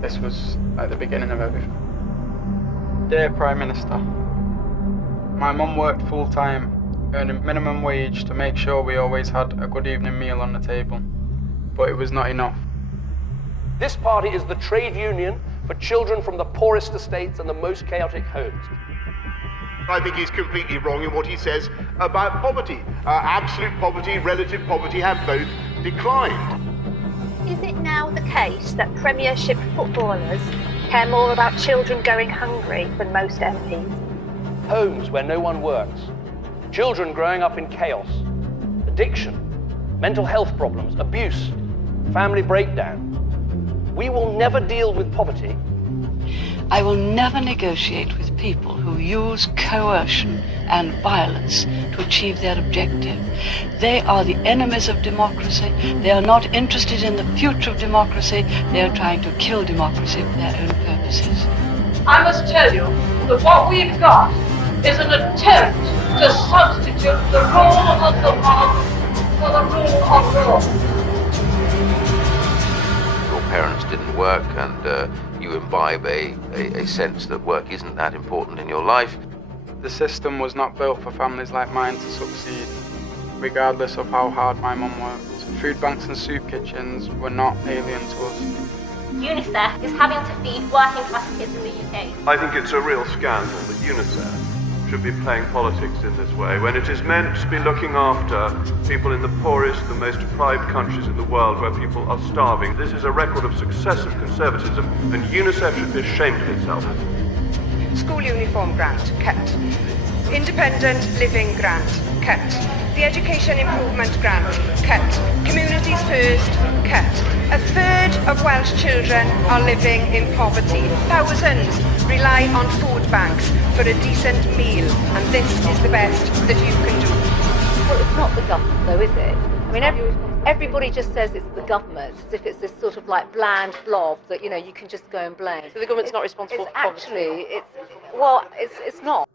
This was like the beginning of everything. Dear Prime Minister, my mum worked full-time, earning minimum wage to make sure we always had a good evening meal on the table, but it was not enough. This party is the trade union for children from the poorest estates and the most chaotic homes. I think he's completely wrong in what he says about poverty. Absolute poverty, relative poverty have both declined. Is it now the case that Premiership footballers care more about children going hungry than most MPs? Homes where no one works, children growing up in chaos, addiction, mental health problems, abuse, family breakdown. We will never deal with poverty. I will never negotiate with people who use coercion and violence to achieve their objective. They are the enemies of democracy. They are not interested in the future of democracy. They are trying to kill democracy for their own purposes. I must tell you that what we've got is an attempt to substitute the rule of the mob for the rule of law. Your parents didn't work, and you imbibe a sense that work isn't that important in your life. The system was not built for families like mine to succeed, regardless of how hard my mum worked. Food banks and soup kitchens were not alien to us. UNICEF is having to feed working class kids in the UK. I think it's a real scandal that UNICEF should be playing politics in this way, when it is meant to be looking after people in the poorest, the most deprived countries in the world where people are starving. This is a record of successive conservatism, and UNICEF should be ashamed of itself. School uniform grant, kept. Independent living grant, kept. The education improvement grant, kept. Communities first, kept. A third of Welsh children are living in poverty. Thousands rely on food banks for a decent meal, and this is the best that you can do. Well, it's not the government though, is it? I mean, everybody just says it's the government, as if it's this sort of like bland blob that, you know, you can just go and blame. So the government's not responsible for poverty? Actually, it's not.